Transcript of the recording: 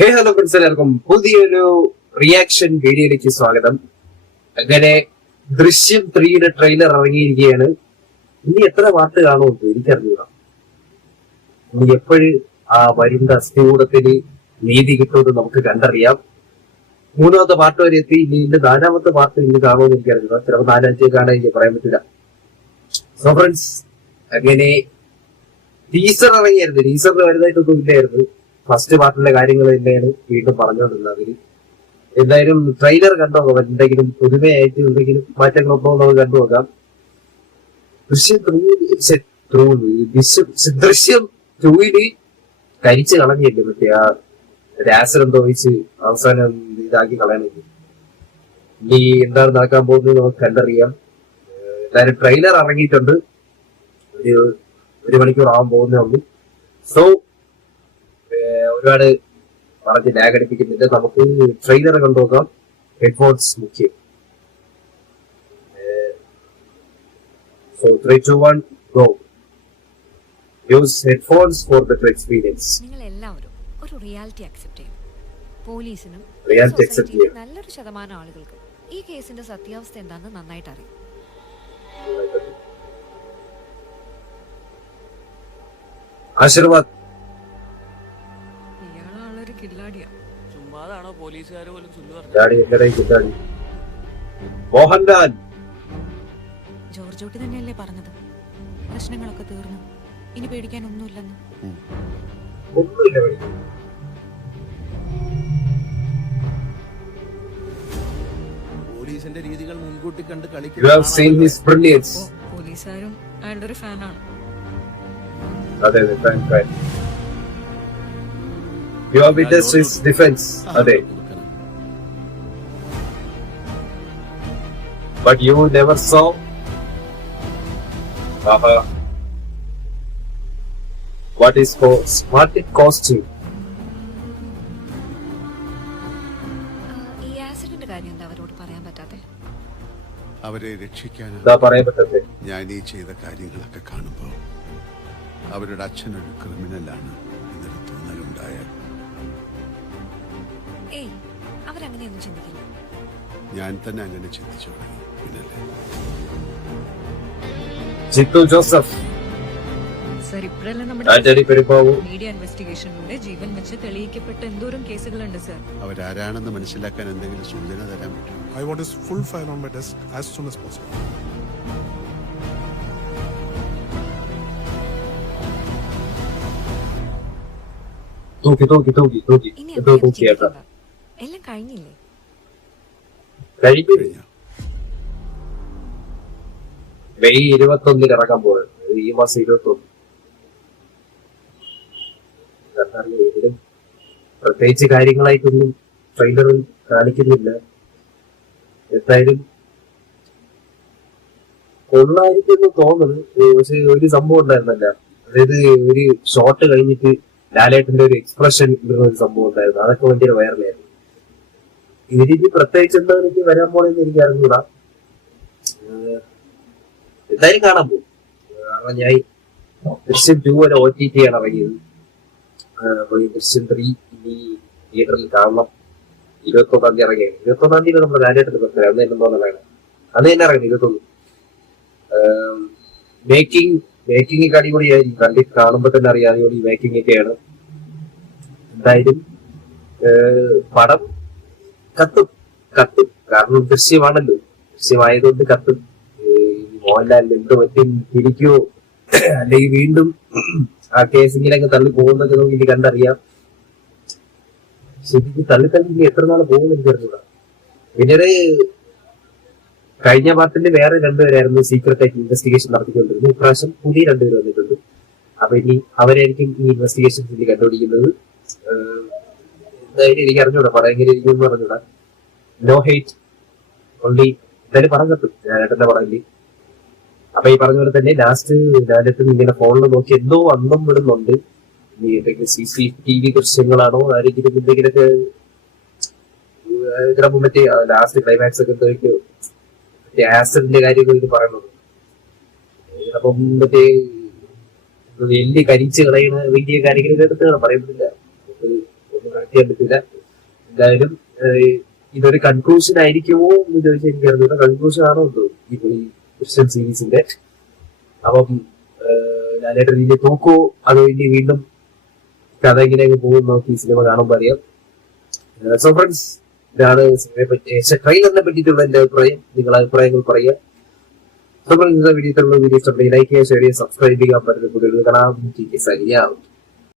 Hello friends, എല്ലാവർക്കും പുതിയൊരു reaction വീഡിയോയിലേക്ക് സ്വാഗതം. അങ്ങനെ ദൃശ്യം 3 ട്രെയിലർ ഇറങ്ങിയിരിക്കുകയാണ്. ഇനി എത്ര പാർട്ട് കാണുമെന്ന് എനിക്കറിഞ്ഞൂടാ. ഇനി എപ്പോഴും ആ വരുന്ന അസ്ഥികൂടത്തിന് നീതി കിട്ടുമെന്ന് നമുക്ക് കണ്ടറിയാം. 3ാമത്തെ പാർട്ട് വരെ എത്തി. ഇനി ഇതിന്റെ 4ാമത്തെ പാർട്ട് ഇനി കാണുമെന്ന് എനിക്കറിഞ്ഞൂടാ. ചിലപ്പോൾ 4-5 കാണാൻ എനിക്ക് പറയാൻ പറ്റില്ല. സോ ഫ്രണ്ട്സ്, അങ്ങനെ ടീസർ ഇറങ്ങിയായിരുന്നു. ടീസറിൽ വലുതായിട്ടൊന്നും ഇല്ലായിരുന്നു. ഫസ്റ്റ് പാർട്ടിലെ കാര്യങ്ങൾ തന്നെയാണ് വീണ്ടും പറഞ്ഞുകൊണ്ടിരുന്നത്. അതിൽ എന്തായാലും ട്രെയിലർ കണ്ടുനോക്കാം. എന്തെങ്കിലും പുതുമയായിട്ട് എന്തെങ്കിലും മാറ്റങ്ങളൊക്കെ നമുക്ക് കണ്ടുനോക്കാം. ദൃശ്യം 2 കരിച്ചു കളഞ്ഞില്ലേ മറ്റേ ആ രാസെന്തോ ഒഴിച്ച് അവസാനം ഇതാക്കി കളയാനില്ല. ഇനി എന്താണ് നടക്കാൻ പോകുന്നത് നമുക്ക് കണ്ടറിയാം. എന്തായാലും ട്രെയിലർ ഇറങ്ങിയിട്ടുണ്ട്. ഒരു മണിക്കൂർ ആവാൻ പോകുന്നേ ഉള്ളൂ. സോ ഒരുപാട് പറഞ്ഞ് ലാഗ് അടിപ്പിക്കുന്നില്ല. നമുക്ക് ട്രെയിലർ കണ്ടുനോക്കാം. ഹെഡ്ഫോൺസ് മുഖ്യം. So 3, 2, 1 go. Use headphones four better experience. നിങ്ങൾ എല്ലാവരും ഒരു റിയാലിറ്റി അക്സെപ്റ്റ് ചെയ്യും. പോലീസിനും നല്ലൊരു ശതമാനം ആളുകൾക്ക് ഈ കേസിന്റെ സത്യാവസ്ഥ എന്താണെന്ന് നന്നായിട്ട് അറിയും. ആശീർവാദ് ചുമ്മാതാണോ പോലീസുകാർ പോലും മോഹൻലാൽ ജോർജോട്ടി തന്നെയല്ലേ പറഞ്ഞത്, പ്രശ്നങ്ങളൊക്കെ തീർന്നു, ഇനി പേടിക്കാൻ ഒന്നുമില്ലെന്ന്. പോലീസിന്റെ രീതികൾ മുൻകൂട്ടി കണ്ട് പോലീസുകാരും അയാളുടെ ഒരു ഫാനാണ്. അതെ fan. Your witness is defense. അതെ. But you never saw. What it cost you? ഈ ആക്സിഡന്റ് കാര്യം എന്താ അവരോട് പറയാൻ പറ്റാതെ? അവരെ രക്ഷിക്കാൻ പറയാൻ പറ്റാതെ ഞാൻ ഈ ചെയ്ത കാര്യങ്ങളൊക്കെ കാണുമ്പോൾ അവരുടെ അച്ഛനൊരു ക്രിമിനലാണ് എന്നൊരു തോന്നലുണ്ടായാൽ അവരങ്ങനെയൊന്നും ചിന്തിക്കില്ല. ഞാൻ തന്നെ അങ്ങനെ ചിന്തിച്ചു തുടങ്ങി. പിന്നല്ലേ ജിത്തു ജോസഫ് സർ, ഇപ്പോഴല്ലേ നമ്മുടെ മീഡിയ ഇൻവെസ്റ്റിഗേഷനിലൂടെ ജീവൻ വെച്ച് തെളിയിക്കപ്പെട്ട എന്തോരം കേസുകളുണ്ട് സർ. അവരാരാണെന്ന് മനസ്സിലാക്കാൻ എന്തെങ്കിലും സൂചന തരാൻ പറ്റും? I want his full file on my desk as soon as possible. ഇനി എല്ലാം കഴിഞ്ഞില്ലേ? കഴിഞ്ഞു. മെയ് 21 ഇറങ്ങാൻ പോകുന്നത്. ഈ മാസം 21. ഇതിലും പ്രത്യേകിച്ച് കാര്യങ്ങളായിട്ടൊന്നും ട്രെയിലറിൽ കാണിക്കുന്നില്ല. എന്തായാലും കൊള്ളായിരിക്കും തോന്നുന്നത്. പക്ഷെ ഒരു സംഭവം ഉണ്ടായിരുന്നല്ല, അതായത് ഒരു ഷോട്ട് കഴിഞ്ഞിട്ട് ലാലേട്ടന്റെ ഒരു എക്സ്പ്രഷൻ ഇടുന്ന ഒരു സംഭവം ഉണ്ടായിരുന്നു. അതൊക്കെ ഭയങ്കര വൈറലായിരുന്നു. ഇതിന് പ്രത്യേകിച്ച് എന്താ എനിക്ക് വരാൻ പോണെന്ന് എനിക്ക് അറിഞ്ഞൂടാ. എന്തായാലും കാണാൻ പോകും. കാരണം ഞാൻ ദൃശ്യം 2 വരെ OTT ആണ് ഇറങ്ങിയത്. ദൃശ്യം 3 ഇനി തിയേറ്ററിൽ കാണണം. 21-ാം തീയതി ഇറങ്ങിയാണ്. 21-ാം തീയതി നമ്മുടെ ലാലേട്ടന്റെ ബർത്ത്ഡേ. അന്ന് തന്നെ തോന്നലാണ്. അന്ന് തന്നെ ഇറങ്ങി 21. മേക്കിംഗ് അടിപൊളിയായിരിക്കും. കണ്ടിട്ട് കാണുമ്പോ തന്നെ അറിയാം അടിപൊളി മേക്കിംഗ് ഒക്കെയാണ്. എന്തായാലും പടം കത്തും. കാരണം ദൃശ്യമാണല്ലോ. ദൃശ്യമായതുകൊണ്ട് കത്തും. മോഹൻലാൽ എന്ത് പറ്റും, തിരിക്കോ അല്ലെങ്കിൽ വീണ്ടും ആ കേസിങ്ങിലൊക്കെ തള്ളി പോകുന്നൊക്കെ നമുക്ക് ഇനി കണ്ടറിയാം. ശരിക്കും തള്ളി എത്ര നാൾ പോകുന്ന എനിക്കറിഞ്ഞൂടാ. പിന്നീട് കഴിഞ്ഞ പാർട്ടിന്റെ വേറെ 2 പേരായിരുന്നു സീക്രട്ട് ആയിട്ട് ഇൻവെസ്റ്റിഗേഷൻ നടത്തിക്കൊണ്ടിരുന്നത്. ഇപ്രാവശ്യം പുതിയ 2 പേര് വന്നിട്ടുണ്ട്. അപ്പൊ ഇനി അവരായിരിക്കും ഈ ഇൻവെസ്റ്റിഗേഷൻ കണ്ടുപിടിക്കുന്നത്. എന്തായാലും എനിക്ക് അറിഞ്ഞൂടാ, പറയാൻ ഇരിക്കും പറഞ്ഞൂടാ. No hate only. എന്തായാലും പടം കത്തും. ലാലേട്ടന്റെ പടമില്ലേ. അപ്പൊ ഈ പറഞ്ഞ പോലെ തന്നെ ലാസ്റ്റ് ലാലേട്ടൻ ഇങ്ങനെ ഫോണിൽ നോക്കി എന്തോ അന്തം വിടുന്നുണ്ട്. ഇനി എന്തെങ്കിലും CCTV ദൃശ്യങ്ങളാണോ ആരെങ്കിലും എന്തെങ്കിലൊക്കെ ഇതിനൊപ്പം മറ്റേ ലാസ്റ്റ് ക്ലൈമാക്സ് ഒക്കെ എന്തോ ആസിഡിന്റെ കാര്യമൊക്കെ ഇത് പറയുന്നത്. അപ്പം മറ്റേ എല്ലി കരിച്ച് കളയുന്ന വലിയ കാര്യങ്ങളൊക്കെ എടുത്ത് പറയാൻ പറ്റില്ല. കണക്ട് ചെയ്യാൻ പറ്റില്ല. എന്തായാലും ഇതൊരു കൺക്ലൂഷൻ ആയിരിക്കുമോ എന്ന് ചോദിച്ചാൽ എനിക്ക് അറിഞ്ഞില്ല. കൺക്ലൂഷൻ ആണോ എന്തോ ഈ ദൃശ്യം സീരീസിന്റെ. അപ്പം ലാലേട്ടൻ ഇനി തോക്കോ അതോ ഇനി വീണ്ടും കഥ ഇങ്ങനെ പോകുന്നു ഈ സിനിമ കാണുമ്പോൾ അറിയാം. സോ ഫ്രണ്ട്സ്, ഇതാണ് സിനിമയെ പറ്റി ട്രെയിലറിനെ പറ്റിയിട്ടുള്ള എന്റെ അഭിപ്രായം. നിങ്ങളുടെ അഭിപ്രായങ്ങൾ പറയുക. സോ ഫ്രണ്ട്സ്, വീഡിയോ ലൈക്ക് ചെയ്യുക, ഷെയർ ചെയ്യുക, സബ്സ്ക്രൈബ് ചെയ്യാൻ പറ്റുന്ന കൂടുതൽ കാണാം. Signing out.